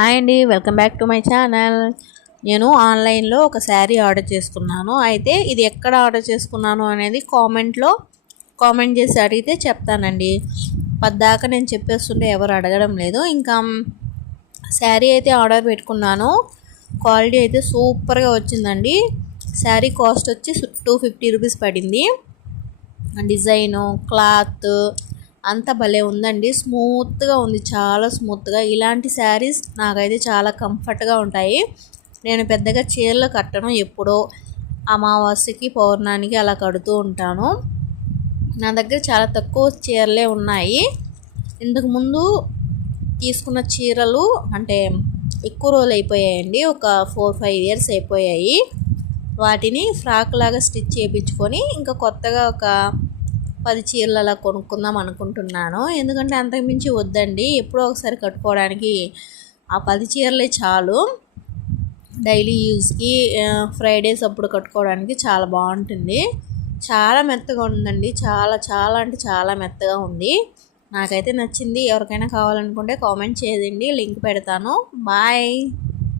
Hi అండి, welcome back to my channel. నేను ఆన్లైన్లో ఒక శారీ ఆర్డర్ చేసుకున్నాను. అయితే ఇది ఎక్కడ ఆర్డర్ చేసుకున్నాను అనేది కామెంట్ చేసి అడిగితే చెప్తానండి. పద్దాకా నేను చెప్పేస్తుంటే ఎవరు అడగడం లేదు. ఇంకా శారీ అయితే ఆర్డర్ పెట్టుకున్నాను. క్వాలిటీ అయితే సూపర్గా వచ్చిందండి. శారీ కాస్ట్ వచ్చి 250 రూపీస్ పడింది. డిజైను, క్లాత్ అంతా భలే ఉందండి. స్మూత్గా ఉంది, చాలా స్మూత్గా. ఇలాంటి శారీస్ నాకైతే చాలా కంఫర్ట్గా ఉంటాయి. నేను పెద్దగా చీరలు కట్టను, ఎప్పుడో అమావాస్యకి పౌర్ణానికి అలా కడుతూ ఉంటాను. నా దగ్గర చాలా తక్కువ చీరలే ఉన్నాయి. ఇంతకుముందు తీసుకున్న చీరలు అంటే ఎక్కువ రోజులు అయిపోయాయండి, ఒక 4-5 ఇయర్స్ అయిపోయాయి. వాటిని ఫ్రాక్ లాగా స్టిచ్ చేయించుకొని ఇంకా కొత్తగా ఒక 10 చీరలు అలా కొనుక్కుందాం అనుకుంటున్నాను. ఎందుకంటే అంతకుమించి వద్దండి, ఎప్పుడో ఒకసారి కట్టుకోవడానికి ఆ 10 చీరలే చాలు. డైలీ యూజ్కి ఫ్రైడేస్ అప్పుడు కట్టుకోవడానికి చాలా బాగుంటుంది. చాలా మెత్తగా ఉందండి, చాలా చాలా అంటే చాలా మెత్తగా ఉంది. నాకైతే నచ్చింది. ఎవరికైనా కావాలనుకుంటే కామెంట్ చేయండి, లింక్ పెడతాను. బాయ్.